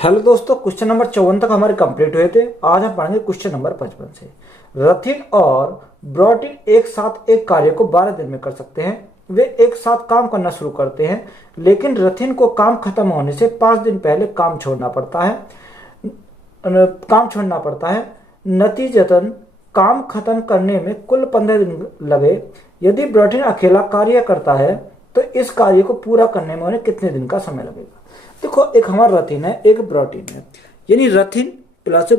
Hello दोस्तों, question number 54 तक हमारे कंप्लीट हुए थे। आज हम पढ़ेंगे क्वेश्चन नंबर 55 से। रथिन और ब्रॉटिन एक साथ एक कार्य को 12 दिन में कर सकते हैं। वे एक साथ काम करना शुरू करते हैं, लेकिन रथिन को काम खत्म होने से 5 दिन पहले काम छोड़ना पड़ता है। नतीजतन काम खत्म करने में कुल 15 दिन लगे। यदि ब्रॉटिन अकेला कार्य करता है तो इस कार्य को पूरा करने में उन्हें कितने दिन का समय लगेगा। देखो, एक हमारा रथिन है, एक ब्रोटीन है, यानी रथिन प्लस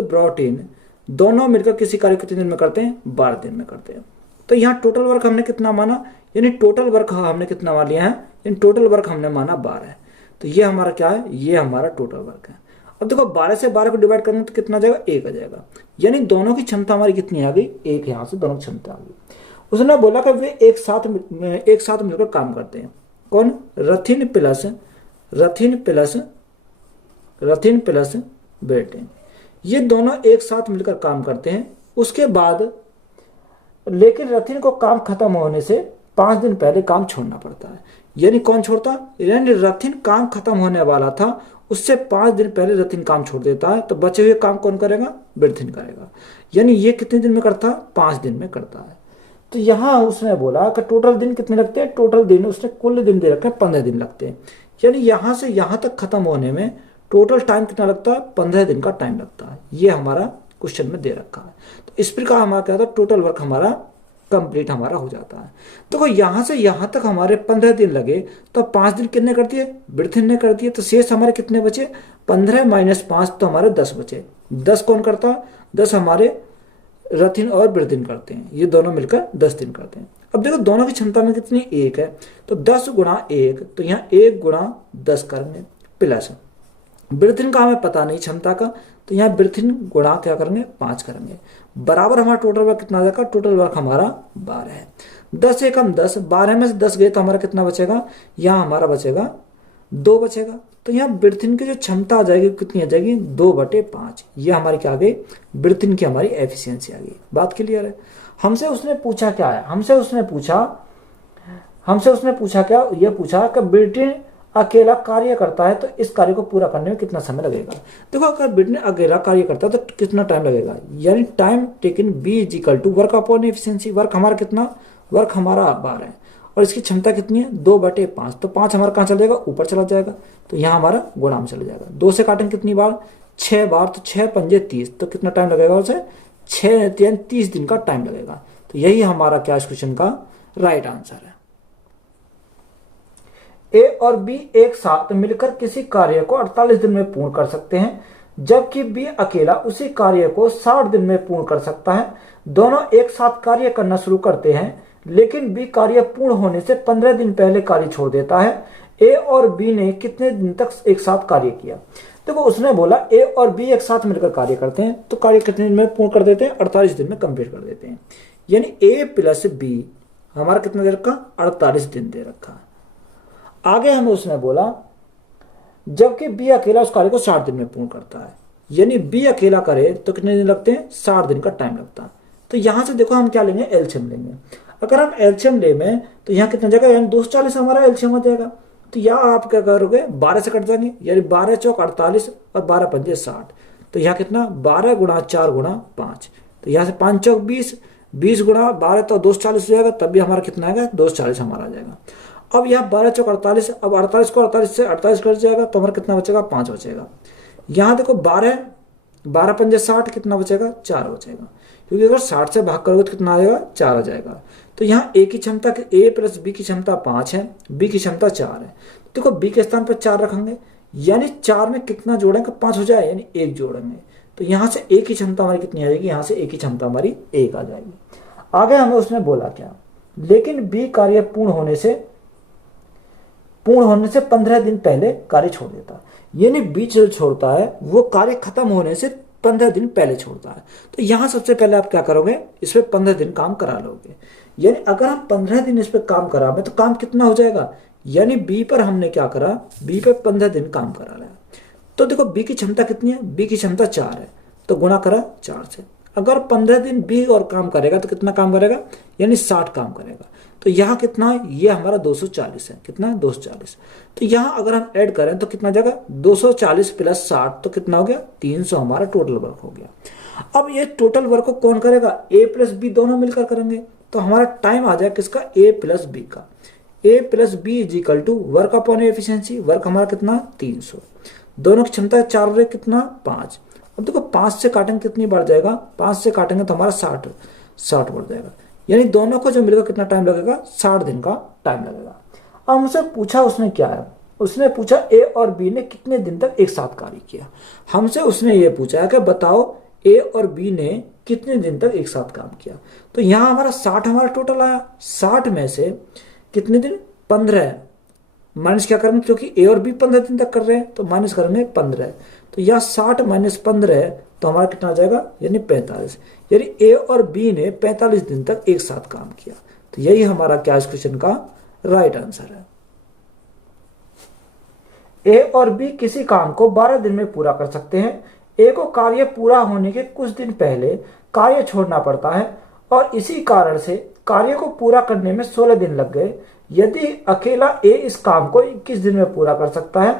ब्रोटीन दोनों मिलकर किसी कार्य को कितने दिन में करते हैं? 12 दिन में करते हैं। तो यहाँ टोटल वर्क हमने कितना माना, यानी टोटल वर्क हमने कितना मान लिया है, यानी टोटल वर्क हमने माना 12 है। तो ये हमारा क्या है? ये हमारा टोटल वर्क है। अब देखो, 12 से 12 को डिवाइड करेंगे तो कितना जाएगा? 1 आ जाएगा। यानी दोनों की क्षमता हमारी कितनी आ गई? 1। यहाँ से दोनों की क्षमता आ गई। उसने बोला कि वे एक साथ मिलकर काम करते हैं। कौन? रथिन प्लस ब्रोटीन, ये दोनों एक साथ मिलकर काम करते हैं। उसके बाद लेकिन रथिन को काम खत्म होने से 5 दिन पहले काम छोड़ना पड़ता है। यानी कौन छोड़ता? यानी रथिन काम खत्म होने वाला था, उससे 5 दिन पहले रथिन काम छोड़ देता है। तो बचे हुए काम कौन करेगा? ब्रोटीन करेगा। यानी ये कितने दिन में करता है? 5 दिन में करता है। तो यहाँ उसने बोला कि टोटल दिन कितने लगते हैं? टोटल दिन उसने कुल दिन दे रखे हैं, 15 दिन लगते हैं। यानी यहाँ से यहाँ तक खत्म होने में टोटल टाइम कितना लगता है? 15 दिन का टाइम लगता है। ये हमारा क्वेश्चन में दे रखा है। तो इस प्रकार हमारा क्या था? टोटल वर्क हमारा कंप्लीट हमारा हो जाता है। देखो, यहाँ से यहाँ तक हमारे 15 दिन लगे, तो 5 दिन कितने कर दिए? ब्रोटीन ने कर दिए। तो शेष हमारे कितने बचे? 15 माइनस 5, तो हमारे 10 बचे। 10 कौन करता? 10 हमारे रथिन और ब्रोटीन करते हैं। ये दोनों मिलकर 10 दिन करते हैं। अब देखो, दोनों की क्षमता में कितनी? 1 है। तो 10 गुणा 1, तो यहाँ 1 गुणा 10 करेंगे, प्लस ब्रोटीन का हमें पता नहीं क्षमता का, तो यहाँ ब्रोटीन गुणा क्या करेंगे? 5 करेंगे, बराबर हमारा टोटल वर्क कितना आ जाएगा? टोटल वर्क हमारा 12 है। 10 एक हम 10, 12 में से 10 गए तो हमारा कितना बचेगा? यहाँ हमारा बचेगा 2 बचेगा। तो यहाँ ब्रोटीन की जो क्षमता आ जाएगी कितनी आ जाएगी? 2/5। ये हमारी क्या आ गई? ब्रोटीन की हमारी एफिशिएंसी आ गई। बात क्लियर है? हमसे उसने पूछा क्या है? हमसे उसने पूछा क्या? ये पूछा कि ब्रोटीन अकेला कार्य करता है तो इस कार्य को पूरा करने में कितना समय लगेगा। देखो, अगर ब्रोटीन अकेला कार्य करता है तो कितना टाइम लगेगा? यानी time taken B = work upon efficiency. Work हमारा कितना? वर्क हमारा 12 है और इसकी क्षमता कितनी है? 2/5। तो 5 हमारा कहाँ चला जाएगा? ऊपर चला जाएगा। तो यहाँ हमारा गुणा में चला जाएगा। 2 से काटेंगे कितनी बार? 6 बार। तो 6 पंजे 30, तो कितना टाइम लगेगा उसे? 30 दिन का टाइम लगेगा। तो यही हमारा क्या इस क्वेश्चन का राइट आंसर है। ए और बी एक साथ मिलकर किसी कार्य को 48 दिन में पूर्ण कर सकते हैं, जबकि बी अकेला उसी कार्य को 60 दिन में पूर्ण कर सकता है। दोनों एक साथ कार्य करना शुरू करते हैं, लेकिन बी कार्य पूर्ण होने से 15 दिन पहले कार्य छोड़ देता है। ए और बी ने कितने दिन तक एक साथ कार्य किया? देखो, उसने बोला ए और बी एक साथ मिलकर कार्य करते हैं, तो कार्य कितने दिन में पूर्ण कर देते हैं? 48 दिन में कंप्लीट कर देते हैं। यानी ए प्लस बी हमारा कितना दे रखा? 48 दिन दे रखा। आगे हमें उसने बोला जबकि बी अकेला उस कार्य को 60 दिन में पूर्ण करता है। यानी बी अकेला करे तो कितने दिन लगते हैं? 60 दिन का टाइम लगता है। तो यहां से देखो, हम क्या लेंगे? एलसीएम लेंगे। अगर हम एलसीएम लेंगे तो यहाँ कितना जाएगा? यानी 240 हमारा एलसीएम हो जाएगा। तो यहाँ आप क्या करोगे? 12 से कट जाएंगे, यानी 12 चौक 48 और 12 पंजे 60। तो यहाँ कितना? 12 गुणा 4 गुणा 5। तो यहाँ से 5 चौक 20, 20 गुणा 12 तो 240 हो जाएगा। तब भी हमारा कितना आएगा? 240 हमारा आ जाएगा। अब यहाँ 12 चौक 48, अब 48 को 48 से 48 कट जाएगा, तो हमारा कितना बचेगा? 5 बचेगा। यहाँ देखो, 12 पंजे 60, कितना बचेगा? 4 बचेगा, क्योंकि अगर 60 से भाग करोगे तो कितना आ जाएगा? 4 आ जाएगा। तो यहाँ ए की क्षमता, ए प्लस बी की क्षमता 5 है, बी की क्षमता 4 है। देखो, बी के स्थान पर 4 रखेंगे, यानी 4 में कितना जोड़ेंगे? 5 हो जाए, यानी 1 जोड़ेंगे। तो यहाँ से ए की क्षमता हमारी कितनी आ जाएगी? यहाँ से ए की क्षमता हमारी 1 आ जाएगी। आगे हमें उसने बोला क्या? लेकिन बी कार्य पूर्ण होने से 15 दिन पहले कार्य छोड़ देता है। यानी बीच जो छोड़ता है वो कार्य खत्म होने से 15 दिन पहले छोड़ता है। तो यहां सबसे पहले आप क्या करोगे? इस पे 15 दिन काम करा लोगे। यानी अगर हम 15 दिन इस पे काम करावे तो काम कितना हो जाएगा? यानी बी पर हमने क्या करा? बी पे 15 दिन काम करा रहा है। तो देखो, बी की क्षमता कितनी है? बी की क्षमता 4 है, तो गुणा करा 4 से। अगर 15 दिन बी और काम करेगा तो कितना काम करेगा, यानी 60 काम करेगा। तो यहाँ कितना है, ये हमारा 240 है। कितना है, 240। तो यहाँ अगर हम ऐड करें तो कितना जाएगा, 240 प्लस 60 तो कितना हो गया, 300 हमारा टोटल वर्क हो गया। अब ये टोटल वर्क को कौन करेगा, ए प्लस बी दोनों मिलकर करेंगे। तो हमारा टाइम आ जाएगा किसका, ए प्लस बी का। A plus B is equal to work upon efficiency. Work हमारा कितना, 300। दोनों की क्षमता 4 और 1 कितना, 5। अब देखो 5 से काटेंगे कितनी बढ़ जाएगा, 5 से काटेंगे तो हमारा 60 बढ़ जाएगा। यानी दोनों को जो मिलेगा कितना टाइम लगेगा, 60 दिन का टाइम लगेगा। अब हमसे पूछा उसने क्या है, उसने पूछा ए और बी ने कितने दिन तक एक साथ कार्य किया। हमसे उसने ये पूछा है कि बताओ ए और बी ने कितने दिन तक एक साथ काम किया। तो यहाँ हमारा 60 हमारा टोटल आया। 60 में से कितने दिन, 15 माइनस क्या करेंगे, क्योंकि ए और बी 15 दिन तक कर रहे हैं तो माइनस करेंगे 15। तो यहाँ 60 माइनस 15 तो हमारा कितना आ जाएगा, यानी 45। यानी ए और बी ने 45 दिन तक एक साथ काम किया। तो यही हमारा क्या इस क्वेश्चन का राइट आंसर है। ए और बी किसी काम को 12 दिन में पूरा कर सकते हैं। ए को कार्य पूरा होने के कुछ दिन पहले कार्य छोड़ना पड़ता है और इसी कारण से कार्य को पूरा करने में 16 दिन लग गए। यदि अकेला ए इस काम को 21 दिन में पूरा कर सकता है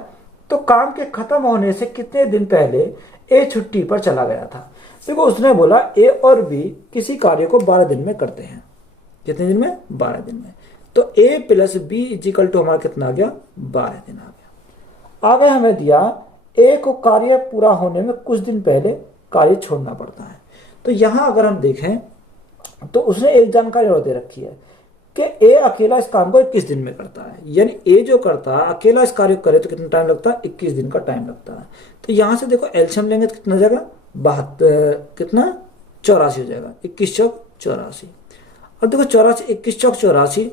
तो काम के खत्म होने से कितने दिन पहले ए छुट्टी पर चला गया था। देखो उसने बोला ए और बी किसी कार्य को 12 दिन में करते हैं। कितने दिन में, 12 दिन में। तो ए प्लस बी इजिकल टू हमारा कितना आ गया, 12 दिन आ गया। आगे हमें दिया ए को कार्य पूरा होने में कुछ दिन पहले कार्य छोड़ना पड़ता है। तो यहां अगर हम देखें तो उसने एक जानकारी और दे रखी है कि ए अकेला इस काम को 21 दिन में करता है। यानी ए जो करता है अकेला इस कार्य को करे तो कितना टाइम लगता है, 21 दिन का टाइम लगता है। तो यहां से देखो एलसीएम लेंगे तो कितना जाएगा, 72 कितना 84 हो जाएगा। 21 चौक 84। अब देखो 84 21 चौक 84,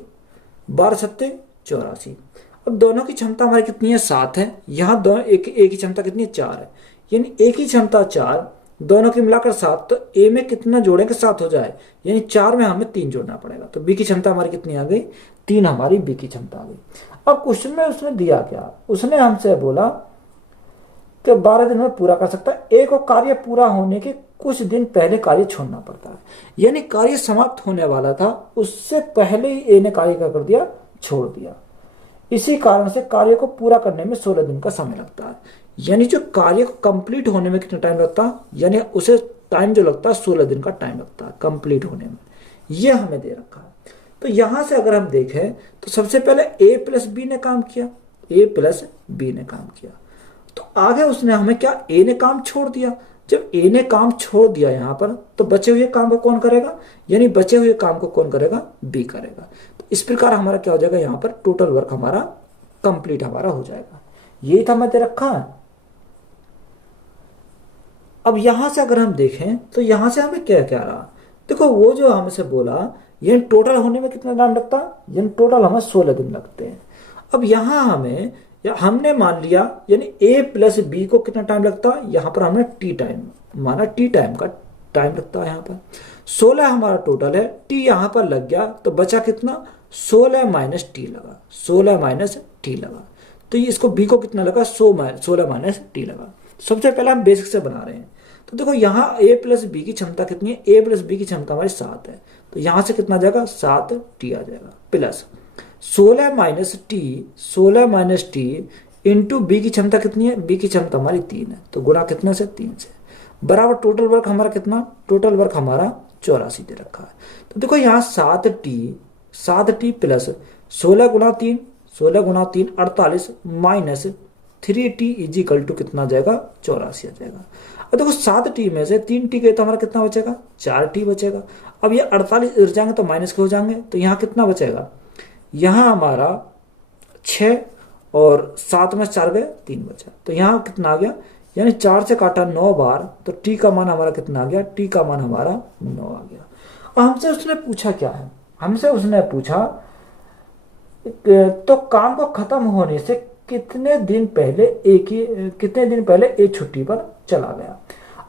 12 सत्ते 84। अब दोनों की क्षमता हमारी कितनी है, 7 है। यहाँ दोनों एक की क्षमता कितनी है, 4 है। यानी एक की क्षमता 4, दोनों की मिलाकर 7। तो ए में कितना जोड़ेंगे, 7 हो जाए। यानी 4 में हमें 3 जोड़ना पड़ेगा। तो बी की क्षमता हमारी कितनी आ गई, 3 हमारी बी की क्षमता आ गई। अब क्वेश्चन में उसने दिया क्या, उसने हमसे बोला कि 12 दिन में पूरा कर सकता है। ए को कार्य पूरा होने के कुछ दिन पहले कार्य छोड़ना पड़ता है। यानी कार्य समाप्त होने वाला था, उससे पहले ही ए ने कार्य क्या कर दिया, छोड़ दिया। इसी कारण से कार्य को पूरा करने में 16 दिन का समय लगता है। यानी जो कार्य को कंप्लीट होने में कितना टाइम लगता है, यानी उसे टाइम जो लगता है 16 दिन का टाइम लगता है कंप्लीट होने में। यह हमें दे रखा है। तो यहां से अगर हम देखें तो सबसे पहले ए प्लस बी ने काम किया, ए प्लस बी ने काम किया। तो आगे उसने हमें क्या, ए ने काम छोड़ दिया। जब ए ने काम छोड़ दिया यहां पर, तो बचे हुए काम को कौन करेगा, यानी बचे हुए काम को कौन करेगा, बी करेगा। तो इस प्रकार हमारा क्या हो जाएगा, यहां पर टोटल वर्क हमारा कंप्लीट हमारा हो जाएगा। यही था हमें दे रखा है। अब यहां से अगर हम देखें तो यहां से हमें क्या क्या रहा, देखो वो जो हमसे बोला ये टोटल होने में कितना टाइम लगता है, यानी टोटल हमें 16 दिन लगते हैं। अब यहां हमें हमने मान लिया यानी ए प्लस बी को कितना टाइम लगता है, यहां पर हमने टी टाइम माना, टी टाइम का टाइम लगता है। यहां पर 16 हमारा टोटल है, टी यहां पर लग गया तो बचा कितना, 16 माइनस टी लगा, 16 माइनस टी लगा। तो ये इसको बी को कितना लगा, 16 माइनस टी लगा। सबसे पहले हम बेसिक से बना रहे हैं। तो देखो यहाँ a प्लस बी की क्षमता कितनी है, a प्लस बी की क्षमता हमारी 7 है। तो यहां से कितना जाएगा, 7 टी आ जाएगा plus 16 minus T, 16 minus T into B की क्षमता कितनी है, बी की क्षमता हमारी 3 है। तो गुणा कितने से, 3 से, बराबर टोटल वर्क हमारा कितना, टोटल वर्क हमारा 84 दे रखा है। तो देखो यहाँ 7 टी प्लस 16 गुणा 3, 16 गुणा 3 48 माइनस 3t इजिकल टू कितना जाएगा, 84 आ जाएगा। अब देखो 7t में से 3t गए तो हमारा कितना बचेगा, 4t बचेगा। अब ये 48 इधर जाएंगे तो माइनस के हो जाएंगे, तो यहाँ कितना बचेगा, यहाँ हमारा 6 और 7 में 4 गए 3 बचा। तो यहाँ कितना आ गया, यानी 4 से काटा 9 बार, तो t का मान हमारा कितना आ गया, t का मान हमारा 9 आ गया। अब हमसे उसने पूछा क्या है, हमसे उसने पूछा तो काम को खत्म होने से कितने दिन पहले ए छुट्टी पर चला गया।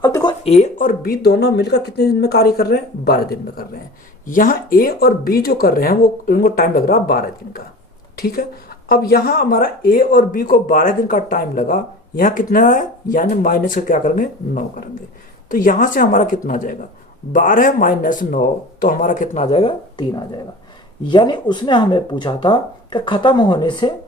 अब देखो ए और बी दोनों मिलकर कितने दिन में कार्य कर रहे हैं, 12 दिन में कर रहे हैं। यहाँ ए और बी जो कर रहे हैं वो इनको टाइम लग रहा है 12 दिन का, ठीक है। अब यहाँ हमारा ए और बी को 12 दिन का टाइम लगा, यहाँ कितना है, यानी माइनस का क्या करेंगे, 9 करेंगे। तो यहाँ से हमारा कितना जाएगा, 12 माइनस 9 तो हमारा कितना आ जाएगा, 3 आ जाएगा। यानी उसने हमें पूछा था कि खत्म होने से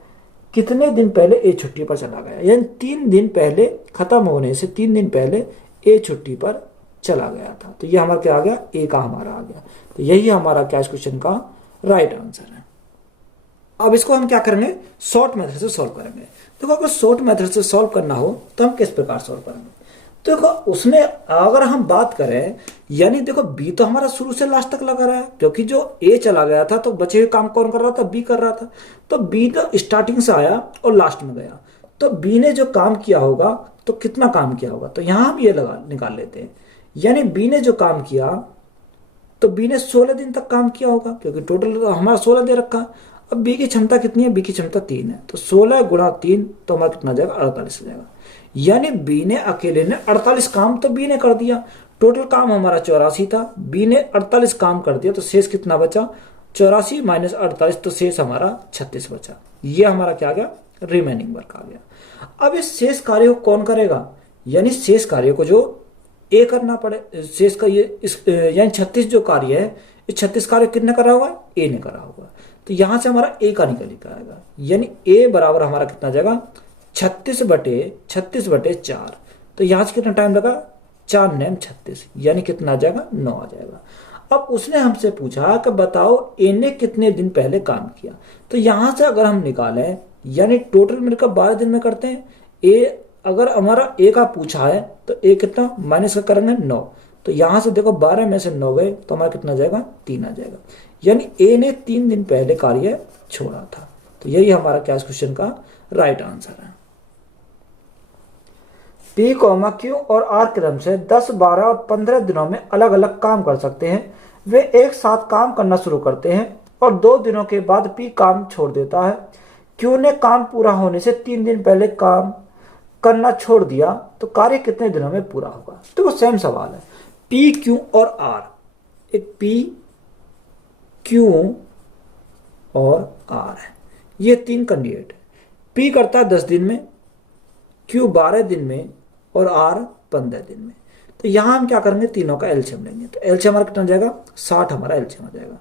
कितने दिन पहले ए छुट्टी पर चला गया, यानी 3 दिन पहले, खत्म होने से 3 दिन पहले ए छुट्टी पर चला गया था। तो ये हमारा क्या आ गया, ए का हमारा आ गया। तो यही हमारा क्या इस क्वेश्चन का राइट आंसर है। अब इसको हम क्या करेंगे, शॉर्ट मेथड से सॉल्व करेंगे। देखो अगर शॉर्ट मेथड से सॉल्व करना हो तो हम किस प्रकार सॉल्व करेंगे। तो देखो उसने, अगर हम बात करें, यानी देखो बी तो हमारा शुरू से लास्ट तक लगा रहा है, क्योंकि जो ए चला गया था तो बचे हुए काम कौन कर रहा था, बी कर रहा था। तो बी तो स्टार्टिंग से आया और लास्ट में गया, तो बी ने जो काम किया होगा तो कितना काम किया होगा, तो यहां हम ये लगा निकाल लेते हैं। यानी बी ने जो काम किया तो बी ने 16 दिन तक काम किया होगा, क्योंकि टोटल हमारा 16 दे रखा। अब बी की क्षमता कितनी है, बी की क्षमता 3 है, तो 16 गुणा 3 तो हमारा कितना जाएगा, 48 हो जाएगा। यानी बी ने अकेले ने 48 काम तो बी ने कर दिया। टोटल काम हमारा 84 था, बी ने 48 काम कर दिया, तो शेष कितना बचा, 84 माइनस 48, तो शेष हमारा 36 बचा। ये हमारा क्या आ गया, रिमेनिंग वर्क आ गया। अब इस शेष कार्य को कौन करेगा, यानी शेष कार्य को जो ए करना पड़े, शेष का ये इस यानी 36 जो कार्य है, इस 36 कार्य कितने करा होगा, ए ने करा होगा। तो यहां से हमारा ए का निकल कर आएगा, यानी ए बराबर हमारा कितना जाएगा, 36 बटे 4। तो यहां से कितना टाइम लगा, 4 नेम 36, यानी कितना आ जाएगा, 9 आ जाएगा। अब उसने हमसे पूछा कि बताओ ए ने कितने दिन पहले काम किया। तो यहां से अगर हम निकालें, यानी टोटल मिलकर 12 दिन में करते हैं। ए अगर हमारा ए का पूछा है तो ए कितना माइनस का करेंगे, 9। तो यहां से देखो 12 में से 9 गए तो हमारा कितना जाएगा, 3 आ जाएगा। यानी ए ने 3 दिन पहले कार्य छोड़ा था। तो यही हमारा क्या क्वेश्चन का राइट आंसर है। पी, क्यू और आर क्रम से 10, 12 और 15 दिनों में अलग अलग काम कर सकते हैं। वे एक साथ काम करना शुरू करते हैं और 2 दिनों के बाद पी काम छोड़ देता है। क्यू ने काम पूरा होने से 3 दिन पहले काम करना छोड़ दिया, तो कार्य कितने दिनों में पूरा होगा। तो सेम सवाल है, पी, क्यू और आर, एक पी, क्यू और आर है, ये 3 कैंडिडेट है। पी करता है 10 दिन में, क्यू 12 दिन में और आर 15 दिन में। तो यहां हम क्या करेंगे, तीनों का एलसीएम लेंगे। तो एलसीएम हमारा कितना जाएगा, 60 हमारा एलसीएम हो जाएगा।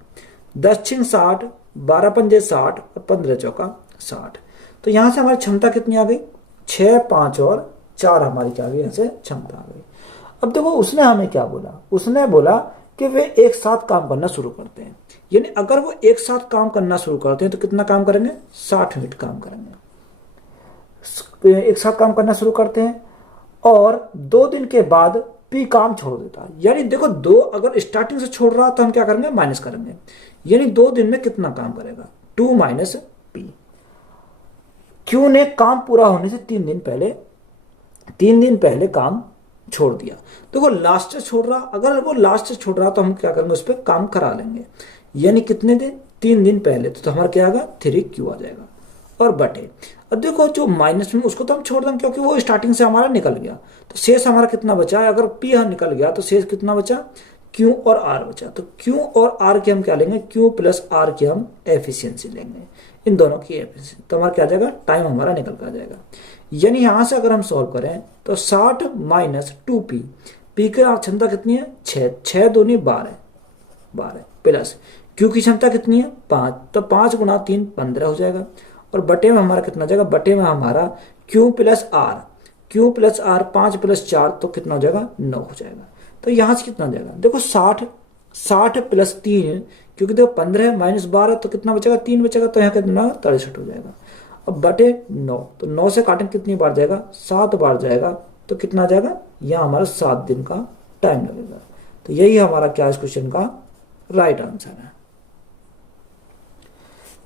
10 छिंग 60, 12 पंजे 60 और 15 चौका 60। तो यहां से हमारी क्षमता कितनी आ गई, 6, 5 और 4 हमारी क्या आ गई, यहाँ से क्षमता आ गई। अब देखो उसने हमें क्या बोला, उसने बोला कि वे एक साथ काम करना शुरू करते हैं। यानी अगर वो एक साथ काम करना शुरू करते हैं तो कितना काम करेंगे, 60 मिनट काम करेंगे। एक साथ काम करना शुरू करते हैं और 2 दिन के बाद पी काम छोड़ देता है। यानी देखो 2 अगर स्टार्टिंग से छोड़ रहा तो हम क्या करेंगे, माइनस करेंगे। यानी 2 दिन में कितना काम करेगा, 2 माइनस पी। क्यू ने काम पूरा होने से 3 दिन पहले काम छोड़ दिया। देखो लास्ट से छोड़ रहा, अगर वो लास्ट से छोड़ रहा तो हम क्या करेंगे, उस पर काम करा लेंगे। यानी कितने दिन, 3 दिन पहले, तो हमारा क्या आएगा, 3 क्यू आ जाएगा और बटे। अब देखो जो माइनस में उसको तो हम छोड़ देंगे क्योंकि वो स्टार्टिंग से हमारा निकल गया। तो शेष हमारा कितना बचा है, अगर पी निकल गया तो शेष कितना बचा, क्यू और आर बचा। तो क्यू और आर की हम क्या लेंगे, क्यू प्लस आर की हम एफिशिएंसी लेंगे, इन दोनों की एफिशिएंसी। तो हमारा क्या आ जाएगा, टाइम हमारा निकल कर आ जाएगा। यानी यहां से अगर हम सॉल्व करें तो 60 माइनस 2 पी, पी की क्षमता कितनी है, 6 दूनी 12 प्लस क्यू की क्षमता कितनी है, 5, तो 5 गुणा 3 15 हो जाएगा। और बटे में हमारा कितना जाएगा, बटे में हमारा क्यू प्लस आर 5 प्लस 4 तो कितना हो जाएगा, 9 हो जाएगा। तो यहां से कितना जाएगा, देखो 60 प्लस 3, क्योंकि देखो 15 माइनस 12 तो कितना बचेगा, 3 बचेगा, तो यहाँ कितना 63 हो जाएगा। अब बटे 9, तो 9 से काटें कितनी बार जाएगा, 7 बार जाएगा, तो कितना जाएगा, यहाँ हमारा 7 दिन का टाइम लगेगा। तो यही हमारा क्या इस क्वेश्चन का राइट आंसर है।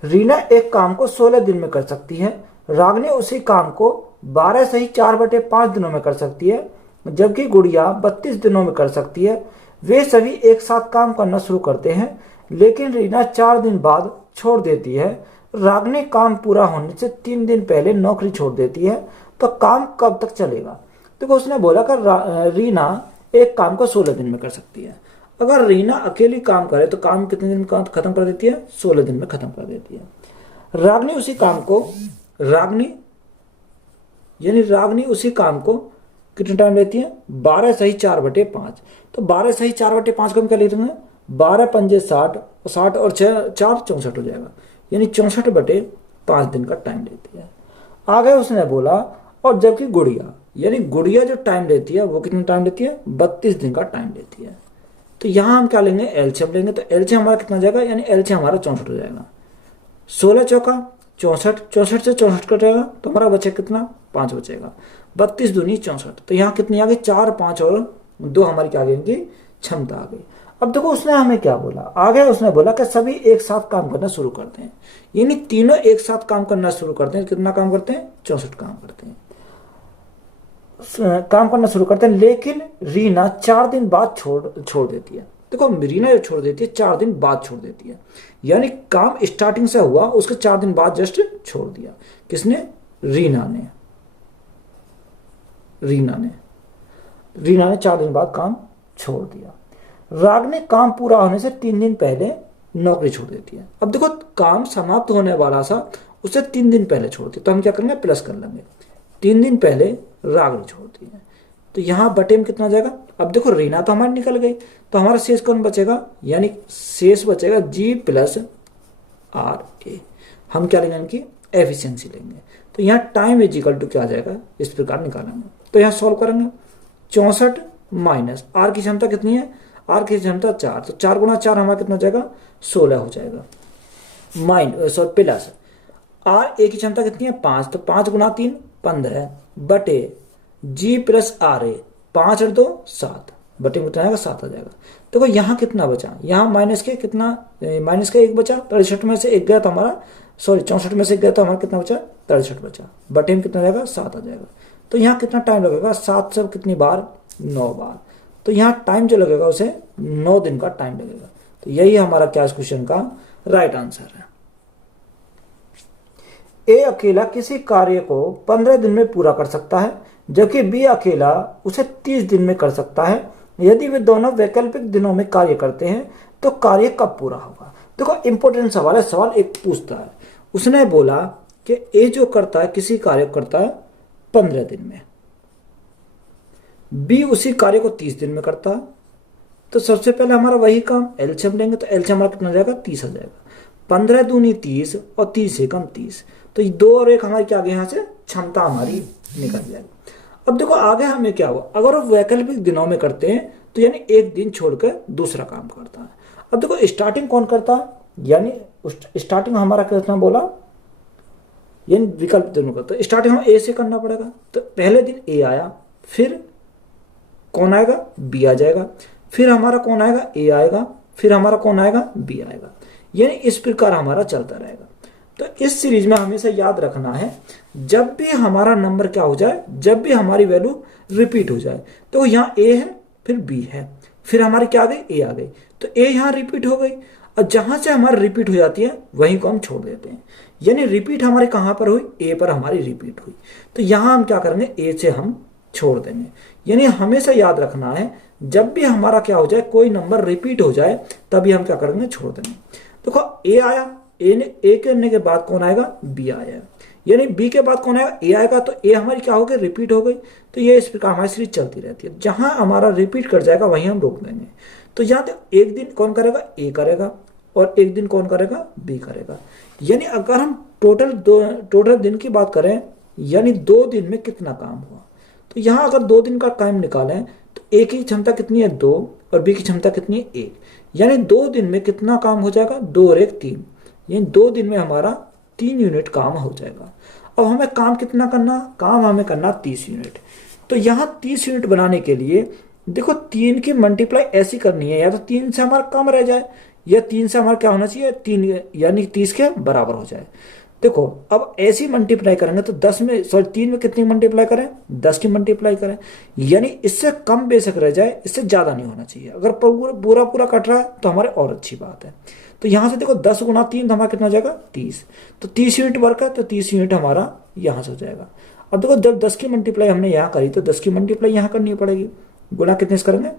रीना एक काम को 16 दिन में कर सकती है, रागनी उसी काम को 12 सही 4/5 दिनों में कर सकती है, जबकि गुड़िया 32 दिनों में कर सकती है। वे सभी एक साथ काम करना शुरू करते हैं, लेकिन रीना 4 दिन बाद छोड़ देती है। रागनी काम पूरा होने से 3 दिन पहले नौकरी छोड़ देती है, तो काम कब तक चलेगा। देखो उसने बोला कि रीना एक काम को 16 दिन में कर सकती है। अगर रीना अकेली काम करे तो काम कितने दिन में खत्म कर देती है, 16 दिन में खत्म कर देती है। रागनी उसी काम को कितने टाइम लेती है, 12 सही 4/5। तो 12 सही 4/5 को हम क्या ले लेंगे, 12 पंजे 60, 60 और 6 4 64 हो जाएगा, यानी 64/5 दिन का टाइम लेती है। आगे उसने बोला और जबकि गुड़िया, यानी गुड़िया जो टाइम लेती है वो कितना टाइम लेती है, 32 दिन का टाइम लेती है। तो यहाँ हम क्या लेंगे, एलसीएम लेंगे। तो एलसीएम हमारा कितना जाएगा, यानी एलसीएम हमारा 64 हो जाएगा। 16 चौका 64, 64 से 64 कटेगा तो हमारा बचेगा कितना, 5 बचेगा। 32 दूनी 64। तो यहाँ कितनी आ गई, 4 5 और 2 हमारी क्या आ गई, इनकी क्षमता आ गई। अब देखो उसने हमें क्या बोला, आगे उसने बोला कि सभी एक साथ काम करना शुरू करते हैं, यानी तीनों एक साथ काम करना शुरू करते हैं। कितना काम करते हैं, 64 काम करते हैं, काम करना शुरू करते हैं। लेकिन रीना 4 दिन बाद छोड़ देती है। देखो रीना जो छोड़ देती है 4 दिन बाद छोड़ देती है, यानी काम स्टार्टिंग से हुआ उसके 4 दिन बाद जस्ट छोड़ दिया। किसने, रीना ने। रीना ने 4 दिन बाद काम छोड़ दिया। रागनी काम पूरा होने से 3 दिन पहले नौकरी छोड़ देती है। अब देखो काम समाप्त होने वाला था उससे 3 दिन पहले छोड़ती है, तो हम क्या करेंगे, प्लस कर लेंगे। 3 दिन पहले रागनी छोड़ती है, तो यहाँ बटे में कितना जाएगा। अब देखो रीना तो हमारी निकल गई, तो हमारा शेष कौन बचेगा, यानी शेष बचेगा G + RA। हम क्या लेंगे, इनकी एफिशिएंसी लेंगे। तो यहाँ टाइम = क्या आ जाएगा, इस प्रकार निकालेंगे। तो यहाँ सॉल्व करेंगे, 64 माइनस आर की क्षमता कितनी है, आर की क्षमता 4, तो 4 × 4 हमारा कितना जाएगा, 16 हो जाएगा। प्लस आर ए की क्षमता कितनी है, 5, तो 5 × 3 15 बटे G + RA 5 और 2 7 बटे में कितना आएगा, 7 आ जाएगा। देखो यहाँ कितना बचा, यहाँ माइनस के 1 बचा, 63 में से 1 गया तो हमारा 64 में से 1 गया तो हमारा कितना बचा, 63 बचा, बटे में कितना जाएगा, 7 आ जाएगा। तो यहाँ कितना टाइम लगेगा, 7 से कितनी बार, 9 बार। तो यहाँ टाइम जो लगेगा उसे 9 दिन का टाइम लगेगा। तो यही हमारा क्या इस क्वेश्चन का राइट आंसर है। ए अकेला किसी कार्य को 15 दिन में पूरा कर सकता है, जबकि बी अकेला उसे 30 दिन में कर सकता है। यदि वे दोनों वैकल्पिक दिनों में कार्य करते हैं तो कार्य कब पूरा होगा। देखो इंपॉर्टेंट सवाल है, सवाल एक पूछता है, उसने बोला कि ए जो करता है किसी कार्य को करता है 15 दिन में, बी उसी कार्य को 30 दिन में करता है। तो सबसे पहले हमारा वही काम एलसीएम लेंगे, तो एलसीएम हमारा कितना जाएगा, 30 आ जाएगा। 15 दूनी 30 और 30 से कम 30, तो ये 2 और 1 हमारी क्या आ गई, यहाँ से क्षमता हमारी निकल जाएगी। अब देखो आगे हमें क्या हुआ, अगर वो वैकल्पिक दिनों में करते हैं तो यानी एक दिन छोड़कर दूसरा काम करता है। अब देखो स्टार्टिंग कौन करता है, यानी स्टार्टिंग हमारा कितना बोला, यानी विकल्प दिनों का, तो स्टार्टिंग हमें ए से करना पड़ेगा। तो पहले दिन ए आया, फिर कौन आएगा, बी आ जाएगा, फिर हमारा कौन आएगा, ए आएगा, फिर हमारा कौन आएगा, बी आएगा, यानी इस प्रकार हमारा चलता रहेगा। तो इस सीरीज में हमेशा याद रखना है, जब भी हमारा नंबर क्या हो जाए, जब भी हमारी वैल्यू रिपीट हो जाए, तो यहाँ ए है फिर बी है, फिर हमारी क्या आ गई, ए आ गई, तो ए यहाँ रिपीट हो गई, और जहां से हमारी रिपीट हो जाती है वहीं को हम छोड़ देते हैं। यानी रिपीट हमारे कहां पर हुई, ए पर हमारी रिपीट हुई, तो यहां हम क्या करेंगे, ए से हम छोड़ देंगे। यानी हमेशा याद रखना है, जब भी हमारा क्या हो जाए, कोई नंबर रिपीट हो जाए, तभी हम क्या करेंगे, छोड़ देंगे। देखो ए आया, ए करने के बाद कौन आएगा, बी आया, यानी बी के बाद कौन आएगा, ए आएगा, तो ए हमारी क्या हो गई, रिपीट हो गई। तो ये इस प्रकार हमारी सीरीज चलती रहती है, जहां हमारा रिपीट कर जाएगा वहीं हम रोक देंगे। तो यहाँ तो एक दिन कौन करेगा, ए करेगा, और एक दिन कौन करेगा, बी करेगा। यानी अगर हम टोटल दिन की बात करें, यानी 2 दिन में कितना काम हुआ, तो यहाँ अगर 2 दिन का टाइम निकालें तो ए की क्षमता कितनी है, 2, और बी की क्षमता कितनी है, 1, यानी 2 दिन में कितना काम हो जाएगा, 2 और 1 3, यानी 2 दिन में हमारा 3 यूनिट काम हो जाएगा। अब हमें काम कितना करना, काम हमें करना 30 यूनिट। तो यहाँ 30 यूनिट बनाने के लिए देखो 3 की मल्टीप्लाई ऐसी करनी है, या तो 3 से हमारा कम रह जाए, या 3 से हमारा क्या होना चाहिए, 3 यानी 30 के बराबर हो जाए। देखो अब ऐसी मल्टीप्लाई करेंगे तो 3 में कितनी मल्टीप्लाई करें, 10 की मल्टीप्लाई करें, यानी इससे कम बेशक रह जाए, इससे ज्यादा नहीं होना चाहिए। अगर पूरा कट रहा है तो हमारे और अच्छी बात है। तो यहां से देखो 10 × 3 तो हमारा कितना हो जाएगा, 30, तो 30 यूनिट वर्क है, तो 30 यूनिट हमारा यहां से हो जाएगा। अब देखो जब 10 की मल्टीप्लाई हमने यहाँ करी तो 10 की मल्टीप्लाई यहाँ करनी पड़ेगी, गुणा कितने से करेंगे,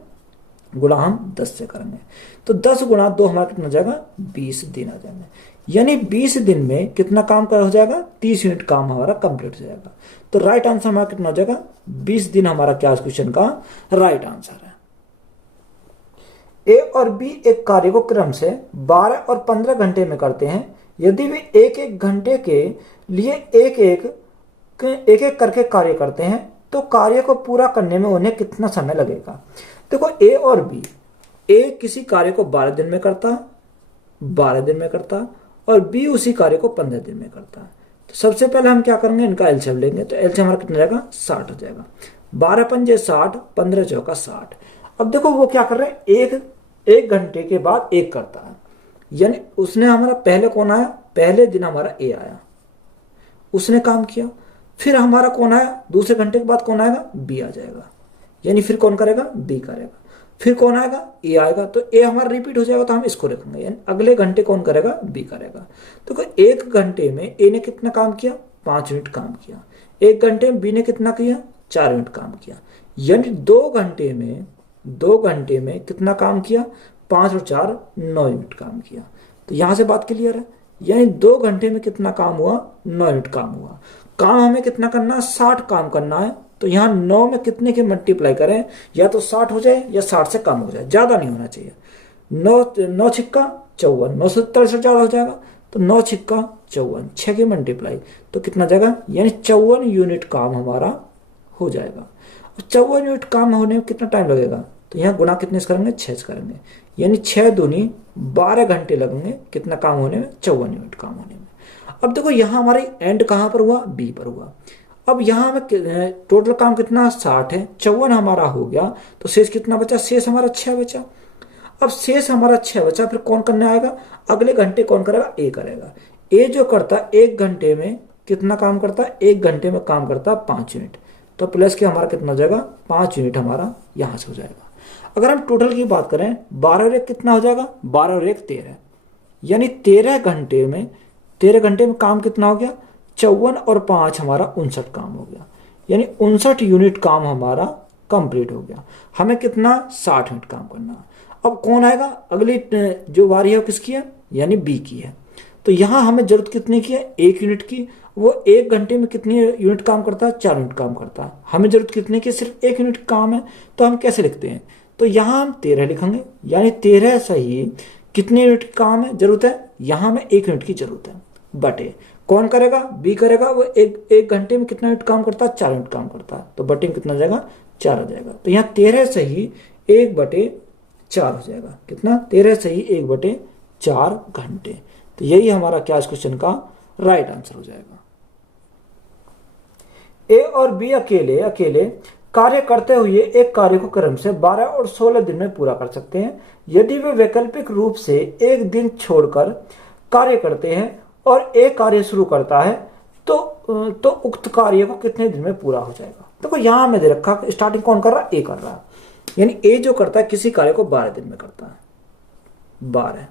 गुणा हम 10 से करेंगे, तो 10 × 2 हमारा कितना हो जाएगा, 20 दिन आ जाएंगे। यानी 20 दिन में कितना काम कर हो जाएगा, 30 यूनिट काम हमारा कंप्लीट हो जाएगा। तो राइट आंसर हमारा कितना हो जाएगा, 20 दिन हमारा क्या इस क्वेश्चन का राइट आंसर है। ए और बी एक कार्य को क्रम से 12 और 15 घंटे में करते हैं। यदि वे एक एक घंटे के लिए एक एक करके कार्य करते हैं तो कार्य को पूरा करने में उन्हें कितना समय लगेगा। देखो ए और बी, ए किसी कार्य को 12 दिन में करता, 12 दिन में करता, और बी उसी कार्य को 15 दिन में करता है। तो सबसे पहले हम क्या करेंगे, इनका एलसीएम लेंगे। तो एलसीएम हमारा कितना जाएगा, 60 हो जाएगा। 12 पंजे 60, 15 चौका 60। अब देखो वो क्या कर रहे हैं, एक घंटे के बाद एक करता है, यानी उसने हमारा पहले कौन आया, पहले दिन हमारा ए आया, उसने काम किया। फिर हमारा कौन आया, दूसरे घंटे के बाद कौन आएगा, बी आ जाएगा, यानी फिर कौन करेगा, बी करेगा। फिर कौन आएगा, ए आएगा। तो ए हमारा रिपीट हो जाएगा, तो हम इसको रखेंगे, यानी अगले घंटे कौन करेगा, बी करेगा। तो एक घंटे में ए ने कितना काम किया, 5 यूनिट काम किया। एक घंटे में बी ने कितना किया, 4 यूनिट काम किया। यानी 2 घंटे में कितना काम किया, 5 और 4 9 यूनिट काम किया। तो यहां से बात क्लियर है, यानी 2 घंटे में कितना काम हुआ, 9 यूनिट काम हुआ। काम हमें कितना करना है, 60 काम करना है। तो यहाँ 9 में कितने के मल्टीप्लाई करें, या तो 60 हो जाए या 60 से कम हो जाए, ज्यादा नहीं होना चाहिए। 9 छिक्का 54, 9 से 43 ज्यादा हो जाएगा। तो 9 छिक्का 54, 6 की मल्टीप्लाई, तो कितना जाएगा, यानी 54 यूनिट काम हमारा हो जाएगा। 54 यूनिट काम होने में कितना टाइम लगेगा, तो यहाँ गुना कितने से करेंगे, 6 से करेंगे, यानी 6 दूनी 12 घंटे लगेंगे कितना काम होने में, 54 यूनिट काम होने में। अब देखो यहाँ हमारे एंड कहाँ पर हुआ, बी पर हुआ। अब यहाँ हमें टोटल काम कितना, 60 है, 54 हमारा हो गया, तो शेष कितना बचा, शेष हमारा 6 बचा। अब शेष हमारा 6 बचा, फिर कौन करने आएगा, अगले घंटे कौन करेगा, ए करेगा। ए जो करता है एक घंटे में कितना काम करता है, एक घंटे में काम करता है 5 यूनिट। तो प्लस के हमारा कितना हो जाएगा, 5 यूनिट हमारा यहाँ से हो जाएगा। अगर हम टोटल की बात करें, 12 और 1 कितना हो जाएगा, 12 और 1 13, यानी 13 घंटे में काम कितना हो गया, 54 और 5 हमारा 59 काम हो गया, यानी 59 यूनिट काम हमारा कंप्लीट हो गया। हमें कितना, 60 यूनिट काम करना। अब कौन आएगा, अगली जो बारी है किसकी है, यानी बी की है। तो यहां हमें जरूरत कितने की है, 1 यूनिट की। वो 1 घंटे में कितनी यूनिट काम करता है, 4 यूनिट काम करता है। हमें जरूरत कितने की, सिर्फ 1 यूनिट काम है। तो हम कैसे लिखते हैं, तो यहां हम 13 लिखेंगे, यानी 13 सही कितने यूनिट काम है, जरूरत है, यहां हमें 1 यूनिट की जरूरत है, बटे कौन करेगा, बी करेगा। वो एक घंटे में कितना यूनिट काम करता है, 4 यूनिट काम करता है। तो बटे में कितना जाएगा, 4 आ जाएगा। तो यहाँ 13 सही 1/4 हो जाएगा, कितना, 13 सही 1/4 घंटे। तो यही हमारा क्या इस क्वेश्चन का राइट आंसर हो जाएगा। ए और बी अकेले कार्य करते हुए एक कार्य को क्रम से 12 और 16 दिन में पूरा कर सकते हैं। यदि वे वैकल्पिक रूप से एक दिन छोड़कर कार्य करते हैं और एक कार्य शुरू करता है तो उक्त कार्य को कितने दिन में पूरा हो जाएगा। देखो यहां में दे रखा, स्टार्टिंग कौन कर रहा है, ए कर रहा है, यानी ए जो करता है किसी कार्य को 12 दिन में करता है, 12,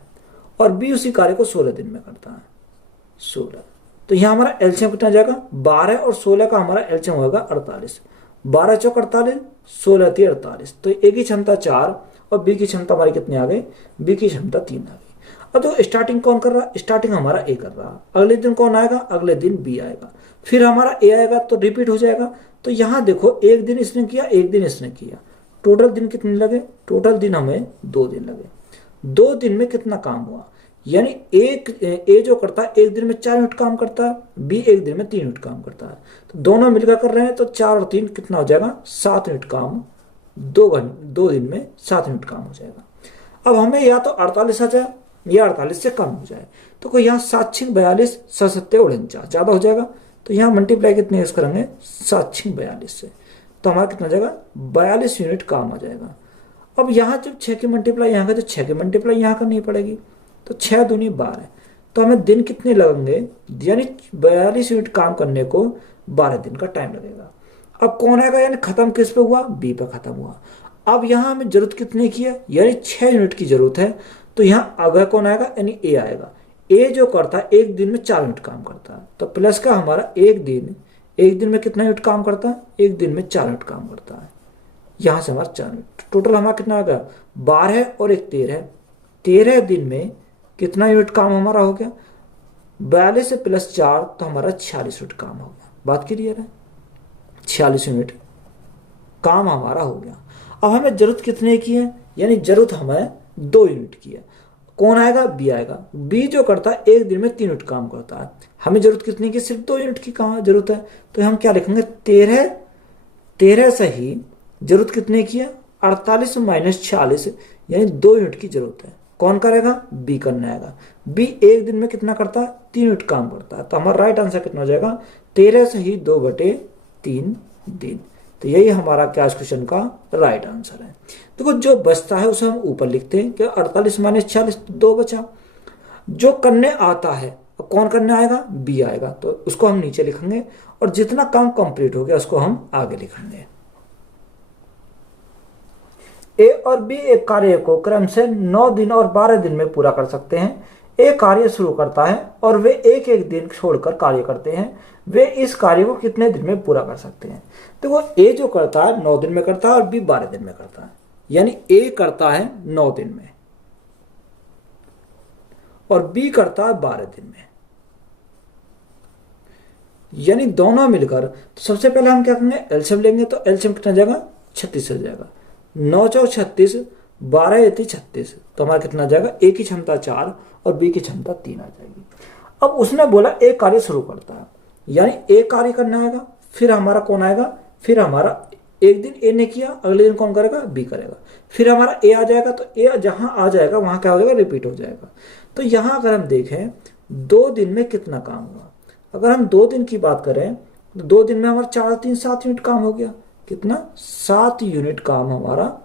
और बी उसी कार्य को 16 दिन में करता है, 16। तो यहां हमारा एलसीएम कितना जाएगा, 12 और 16 का हमारा एलसीएम होगा 48, 12 चौक 48, 16 3 48। तो ए की क्षमता 4 और बी की क्षमता हमारी कितनी आ गई, बी की क्षमता 3 आ गई। अब तो स्टार्टिंग कौन कर रहा है, स्टार्टिंग हमारा ए कर रहा है, अगले दिन कौन आएगा, अगले दिन बी आएगा, फिर हमारा ए आएगा, तो रिपीट हो जाएगा। तो यहां देखो एक दिन इसने किया, एक दिन इसने किया, टोटल दिन कितने लगे, टोटल दिन हमें 2 दिन लगे। 2 दिन में कितना काम हुआ, यानी ए जो करता है एक दिन में 4 यूनिट काम करता है, बी एक दिन में 3 यूनिट काम करता है। तो दोनों मिलकर कर रहे हैं, तो 4 और 3 कितना हो जाएगा, 7 यूनिट काम, 2 दिन में 7 यूनिट काम हो जाएगा। अब हमें या तो 48 आ जाए या 48 से कम हो जाए। तो कोई यहाँ 7 6 42, 7 7 49 ज्यादा हो जाएगा। तो यहाँ मल्टीप्लाई कितने यूज करेंगे, 7 6 42 से, तो हमारा कितना जाएगा, 42 यूनिट काम आ जाएगा। अब यहाँ जब 6 की मल्टीप्लाई यहाँ का, तो 6 की मल्टीप्लाई यहाँ करनी पड़ेगी, तो 6 दूनी 12, तो हमें दिन कितने लगेंगे, यानी 42 यूनिट काम करने को 12 दिन का टाइम लगेगा। अब कौन आएगा, यानी खत्म किस पे हुआ, बी पे खत्म हुआ। अब यहाँ हमें जरूरत कितने की है, यानी 6 यूनिट की जरूरत है। तो यहाँ अगर कौन आएगा, यानी ए आएगा। ए जो करता है एक दिन में 4 यूनिट काम करता है, तो प्लस का हमारा एक दिन में कितना यूनिट काम करता है, एक दिन में 4 यूनिट काम करता है। यहां से हमारा 4 यूनिट, टोटल हमारा कितना आ गया, 12 और 1 13, 13 दिन में कितना यूनिट काम हमारा हो गया। 42 प्लस 4 तो हमारा 46 यूनिट काम हो गया। बात क्लियर है? 46 यूनिट काम हमारा हो गया। अब हमें जरूरत कितने की है, यानी जरूरत हमें 2 यूनिट की है। कौन आएगा? बी आएगा। बी जो करता है एक दिन में 3 यूनिट काम करता है। हमें जरूरत कितने की? सिर्फ 2 यूनिट की कहाँ जरूरत है, तो हम क्या लिखेंगे? 13 से ही जरूरत कितने की है? 48 माइनस 46, यानी 2 यूनिट की जरूरत है। कौन करेगा? बी करने आएगा। बी एक दिन में कितना करता है? 3 यूनिट काम करता है। तो हमारा राइट आंसर कितना हो जाएगा? 13 से ही 2/3 दिन। तो यही हमारा क्या क्वेश्चन का राइट आंसर है। देखो जो बचता है उसे हम ऊपर लिखते हैं कि 48 माइनस 46, 2 बचा। जो करने आता है, अब कौन करने आएगा? बी आएगा, तो उसको हम नीचे लिखेंगे और जितना काम कंप्लीट हो गया उसको हम आगे लिखेंगे। ए और बी एक कार्य को क्रम से 9 दिन और 12 दिन में पूरा कर सकते हैं। ए कार्य शुरू करता है और वे एक एक दिन छोड़कर कार्य करते हैं। वे इस कार्य को कितने दिन में पूरा कर सकते हैं? देखो ए जो करता है 9 दिन में करता है और बी 12 दिन में करता है, यानी ए करता है 9 दिन में और बी करता है 12 दिन में, यानी दोनों मिलकर। तो सबसे पहले हम क्या करेंगे? एलसीएम लेंगे, तो एलसीएम कितना जाएगा? 36 हो जाएगा। 9 चौक 36, 12 एती 36, तो हमारा कितना जाएगा? ए की क्षमता 4 और बी की क्षमता 3 आ जाएगी। अब उसने बोला ए कार्य शुरू करता है, यानी ए कार्य करना आएगा, फिर हमारा कौन आएगा? फिर हमारा एक दिन ए ने किया, अगले दिन कौन करेगा? बी करेगा। फिर हमारा ए आ जाएगा, तो ए जहां आ जाएगा वहां क्या हो जाएगा? रिपीट हो जाएगा। तो यहां अगर हम देखें 2 दिन में कितना काम हुआ, अगर हम 2 दिन की बात करें तो 2 दिन में हमारा 4 3 7 यूनिट काम हो गया। कितना? 7 यूनिट काम हमारा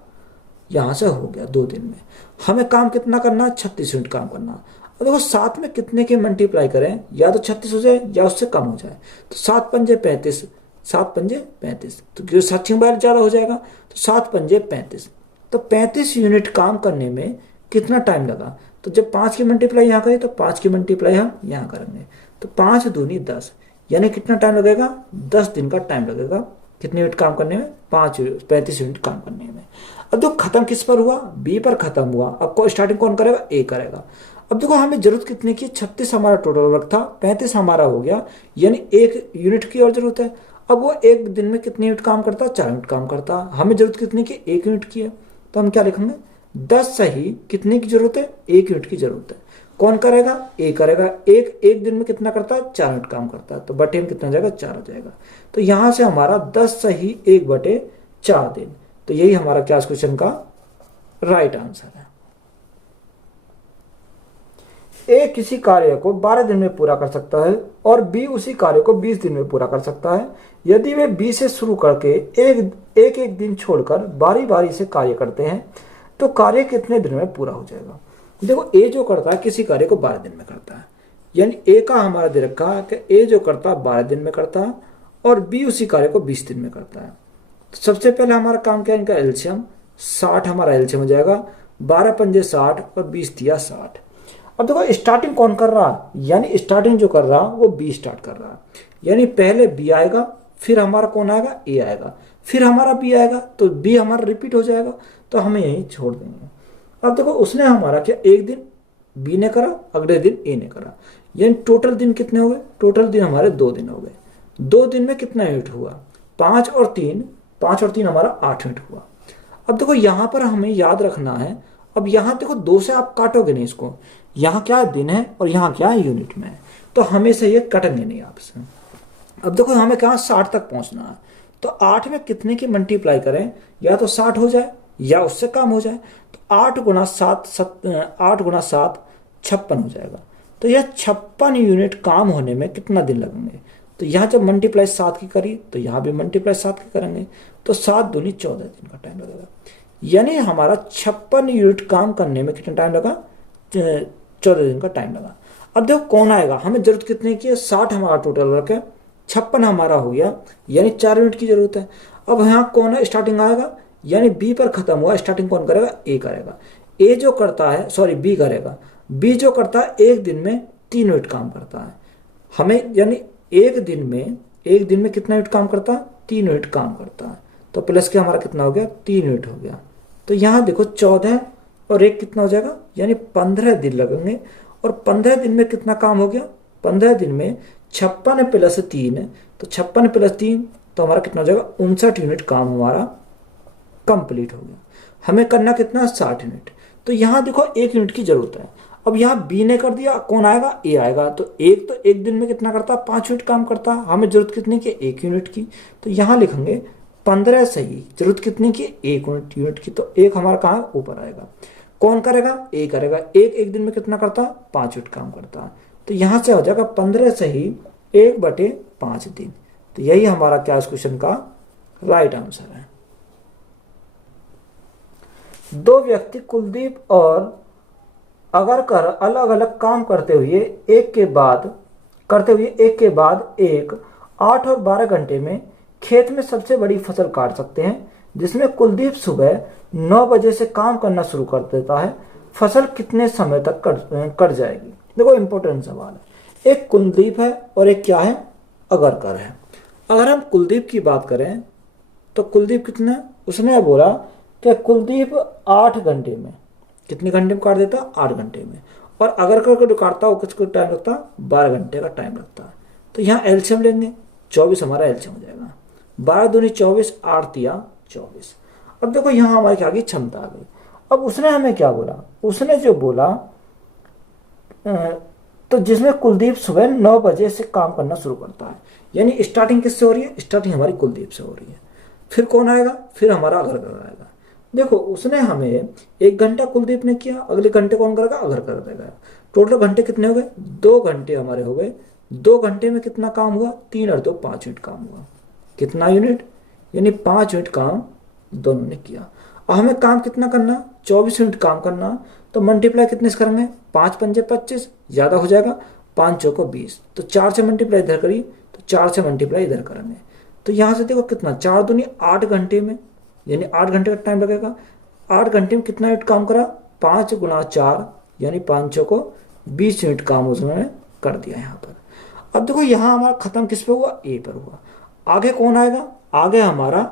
यहां से हो गया 2 दिन में। हमें काम कितना करना? 36 यूनिट काम करना। अब देखो 7 में कितने के मल्टीप्लाई करें, या तो 36 हो जाए या उससे कम हो जाए। तो 7 पंजे 35, 7 पंजे 35, तो क्यों 7 ज्यादा हो जाएगा, तो 7 पंजे 35। तो 35 यूनिट काम करने में कितना टाइम लगा? तो जब 5 की मल्टीप्लाई यहाँ करें तो 5 की मल्टीप्लाई हम यहाँ करेंगे, तो 5 दूनी 10, यानी कितना टाइम लगेगा? 10 दिन का टाइम लगेगा। कितने यूनिट काम करने में? 35 यूनिट काम करने में। अब जो खत्म किस पर हुआ? बी पर खत्म हुआ। अब स्टार्टिंग कौन करेगा? ए करेगा। अब देखो हमें जरूरत कितने की? 36 हमारा टोटल वर्क था, 35 हमारा हो गया, यानी 1 यूनिट की और जरूरत है। अब वो एक दिन में कितने यूनिट काम करता? 4 यूनिट काम करता। हमें जरूरत कितने की? 1 यूनिट की है, तो हम क्या लिखेंगे? 10 सही कितने की जरूरत है? 1 यूनिट की जरूरत है। कौन करेगा? ए करेगा। एक दिन में कितना करता है? 4 यूनिट काम करता है, तो बटे में कितना जाएगा? 4 हो जाएगा। तो यहां से हमारा 10 सही 1/4 दिन। तो यही हमारा क्या क्वेश्चन का राइट आंसर है। ए किसी कार्य को 12 दिन में पूरा कर सकता है और बी उसी कार्य को 20 दिन में पूरा कर सकता है। यदि वे बी से शुरू करके एक दिन छोड़कर बारी बारी से कार्य करते हैं तो कार्य कितने दिन में पूरा हो जाएगा? देखो ए जो करता है किसी कार्य को 12 दिन में करता है, यानी ए का हमारा दे रखा है कि ए जो करता है 12 दिन में करता है और बी उसी कार्य को 20 दिन में करता है। तो सबसे पहले हमारा काम क्या है? इनका एलसीएम 60 हमारा एलसीएम हो जाएगा। 12 पंजे 60 और 20 दिया 60। अब देखो स्टार्टिंग कौन कर रहा है? यानी स्टार्टिंग जो कर रहा है वो बी स्टार्ट कर रहा है, यानी पहले बी आएगा, फिर हमारा कौन आएगा? ए आएगा, फिर हमारा बी आएगा, तो बी हमारा रिपीट हो जाएगा, तो हमें यही छोड़ देंगे। अब देखो उसने हमारा क्या? एक दिन बी ने करा, अगले दिन ए ने करा, यानी टोटल दिन कितने हो गए? टोटल दिन हमारे 2 दिन हो गए। 2 दिन में कितना यूनिट हुआ? 5 और 3 हमारा 8 यूनिट हुआ। अब देखो यहां पर हमें याद रखना है, अब यहां देखो 2 से आप काटोगे नहीं इसको, यहां क्या दिन है और यहां क्या है? यूनिट में है, तो हमेशा ये कटेंगे नहीं आपसे। अब देखो हमें क्या 60 तक पहुंचना है, तो 8 में कितने की मल्टीप्लाई करें? या तो 60 हो जाए या उससे कम हो जाए, तो 8 गुना 7 56 हो जाएगा। तो यह 56 यूनिट काम होने में कितना दिन लगेंगे? तो यहाँ जब मल्टीप्लाई 7 की करी तो यहाँ भी मल्टीप्लाई 7 की करेंगे, तो 7 दूनी 14 दिन का टाइम लगेगा, यानी हमारा 56 यूनिट काम करने में कितना टाइम लगा? 14 दिन का टाइम लगा। अब देखो कौन आएगा? हमें जरूरत कितने की है? 60 हमारा टोटल वर्क है, 56 हमारा हो गया, यानी 4 यूनिट की जरूरत है। अब यहाँ कौन है? स्टार्टिंग आएगा, यानी बी पर खत्म हुआ, स्टार्टिंग कौन करेगा? ए करेगा। ए जो करता है बी करेगा। बी जो करता है एक दिन में 3 यूनिट काम करता है। हमें यानी एक दिन में कितना यूनिट काम करता है? 3 यूनिट काम करता है, तो प्लस के हमारा कितना हो गया? 3 यूनिट हो गया। तो यहाँ देखो 14 और 1 कितना हो जाएगा? यानी 15 दिन लगेंगे, और 15 दिन में कितना काम हो गया? 15 दिन में 56 प्लस 3, तो 56 प्लस 3 तो हमारा कितना हो जाएगा, 59 यूनिट काम हमारा कंप्लीट हो गया। हमें करना कितना, 60 यूनिट। तो यहाँ देखो 1 यूनिट की जरूरत है। अब यहाँ बी ने कर दिया, कौन आएगा, ए आएगा। तो एक दिन में कितना करता है, 5 यूनिट काम करता है। हमें जरूरत कितनी की, 1 यूनिट की। तो यहाँ लिखेंगे 15 सही, जरूरत कितनी की, 1 यूनिट की। तो 1 हमारा कहाँ ऊपर आएगा। कौन करेगा, ए करेगा। एक दिन में कितना करता, 5 यूनिट काम करता है। तो यहाँ से हो जाएगा 15 सही 1/5 दिन। तो यही हमारा क्या इस क्वेश्चन का राइट आंसर है। दो व्यक्ति कुलदीप और अगरकर अलग अलग काम करते हुए एक के बाद एक 8 और 12 घंटे में खेत में सबसे बड़ी फसल काट सकते हैं, जिसमें कुलदीप सुबह 9 बजे से काम करना शुरू कर देता है। फसल कितने समय तक कट जाएगी। देखो इंपॉर्टेंट सवाल है। एक कुलदीप है और एक क्या है, अगरकर है। अगर हम कुलदीप की बात करें तो कुलदीप कितना, उसने बोला कि कुलदीप 8 घंटे में, कितने घंटे में काट देता, 8 घंटे में। और अगरकर को जो काटता है वो किसको टाइम लगता, 12 घंटे का टाइम लगता है। तो यहाँ एलसीएम लेंगे, 24 हमारा एलसीएम हो जाएगा। 12 दूनी 24, 8 तिया 24। अब देखो यहाँ हमारी क्या गई, क्षमता आ गई। अब उसने हमें क्या बोला, उसने जो बोला तो जिसमें कुलदीप सुबह 9 बजे से काम करना शुरू करता है, यानी स्टार्टिंग किससे हो रही है, स्टार्टिंग हमारी कुलदीप से हो रही है। फिर कौन आएगा, फिर हमारा अगरकर आएगा। देखो उसने हमें 1 घंटा कुलदीप ने किया, अगले घंटे कौन करेगा, अगरकर देगा। टोटल घंटे कितने हो गए, 2 घंटे हमारे हो गए। 2 घंटे में कितना काम हुआ, 3 और 2 5 यूनिट काम हुआ। कितना यूनिट, यानी 5 यूनिट काम दोनों ने किया। और हमें काम कितना करना, 24 यूनिट काम करना। तो मल्टीप्लाई कितने से करेंगे, 5 पंजे 25, ज्यादा हो जाएगा, 5 चौको 20। तो 4 से मल्टीप्लाई इधर करिए, तो 4 से मल्टीप्लाई इधर करेंगे। तो यहाँ से देखो कितना, 4 दूनी 8 घंटे में, यानी 8 घंटे का टाइम लगेगा। 8 घंटे में कितना यूनिट काम करा, 5 गुणा 4 यानी 5 चौको 20 यूनिट काम उसने कर दिया यहाँ पर। अब देखो यहाँ हमारा खत्म किस पे हुआ, ए पर हुआ। आगे कौन आएगा, आगे हमारा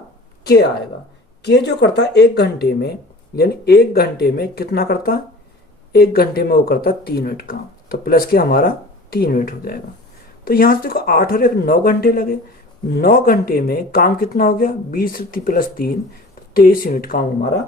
के आएगा। के जो करता है 1 घंटे में, यानी 1 घंटे में कितना करता, 1 घंटे में वो करता 3 यूनिट काम। तो प्लस के हमारा 3 यूनिट हो जाएगा। तो यहाँ से देखो 8 और 1 9 घंटे लगे। 9 घंटे में काम कितना हो गया, 20 प्लस 3 23 यूनिट काम हमारा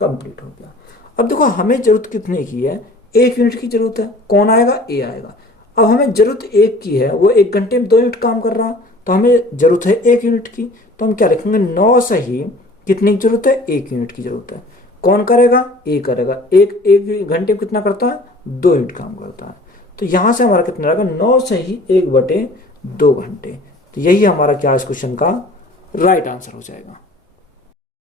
कंप्लीट हो गया। अब देखो हमें जरूरत कितने की है, 1 यूनिट की जरूरत है। कौन आएगा, ए आएगा। अब हमें जरूरत 1 की है, वो 1 घंटे में 2 यूनिट काम कर रहा, तो हमें जरूरत है 1 यूनिट की। तो हम क्या लिखेंगे, 9 सही कितने की जरूरत है, 1 यूनिट की जरूरत है। कौन करेगा, ए करेगा। एक घंटे में कितना करता है, 2 यूनिट काम करता है। तो यहां से हमारा कितना रहेगा, 9 सही 1/2 घंटे। तो यही हमारा क्या इस क्वेश्चन का राइट आंसर हो जाएगा।